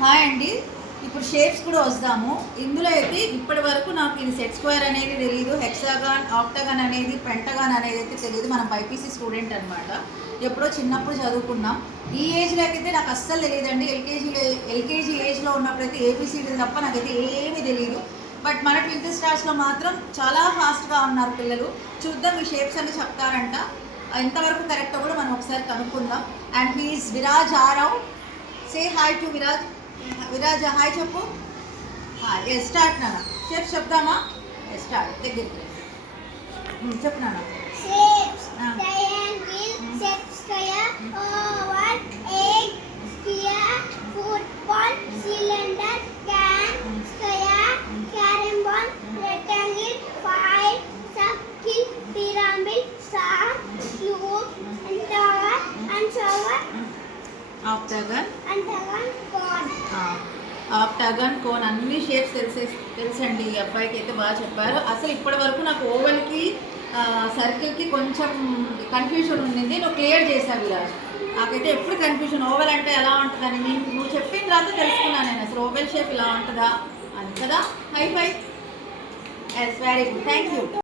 Hi అండి. ఇప్పుడు shapes కూడా వస్తాము. ఇందులో అయితే ఇప్పటి వరకు నాకు ఇది సెట్ స్క్వేర్ అనేది తెలియదు, హెక్సాగాన్, ఆక్టాగాన్ అనేది, పెంటగాన్ అనేది అయితే తెలియదు. మనం బైపీసీ స్టూడెంట్ అనమాట. ఎప్పుడో చిన్నప్పుడు చదువుకున్నాం. ఈ ఏజ్లో అయితే నాకు అస్సలు తెలియదండి. ఎల్కేజీ ఏజ్లో ఉన్నప్పుడైతే ఏబీసీడీ తప్ప నాకైతే ఏమీ తెలియదు. బట్ మన ట్వింకిల్ స్టార్స్లో మాత్రం చాలా ఫాస్ట్గా ఉన్నారు పిల్లలు. చూద్దాం ఈ షేప్స్ అన్ని చెప్తారంట. ఎంతవరకు కరెక్టో కూడా మనం ఒకసారి కనుక్కుందాం. And he's Viraj Aarav. Say hi to Viraj. Viraj hi చెప్పు. హాయ్ స్టార్ట్ నాన్న. షేప్స్ చెప్తామా? స్టార్ట్ దగ్గరికి చెప్పు నాన్న. Shapes: triangle, set square, oval, egg, sphere, football, cylinder, can, square, carom, rectangle, file, circle, pyramid, star, cube, pentagon, anchover, octagon, cone. Octagon, cone అన్ని shapes తెలుసండి. ఈ అబ్బాయికి అయితే బాగా చెప్పారు. అసలు ఇప్పటి వరకు నాకు ఓవెల్కి సర్కిల్కి కొంచెం కన్ఫ్యూజన్ ఉండింది. నువ్వు క్లియర్ చేసావు విరాజ్. నాకైతే ఎప్పుడు కన్ఫ్యూజన్, ఓవెల్ అంటే ఎలా ఉంటుందని నువ్వు చెప్పిన తర్వాత తెలుసుకున్నాను నేను. అసలు ఓవెల్ షేప్ ఇలా ఉంటుందా అని కదా. High five. Yes, very good, thank you.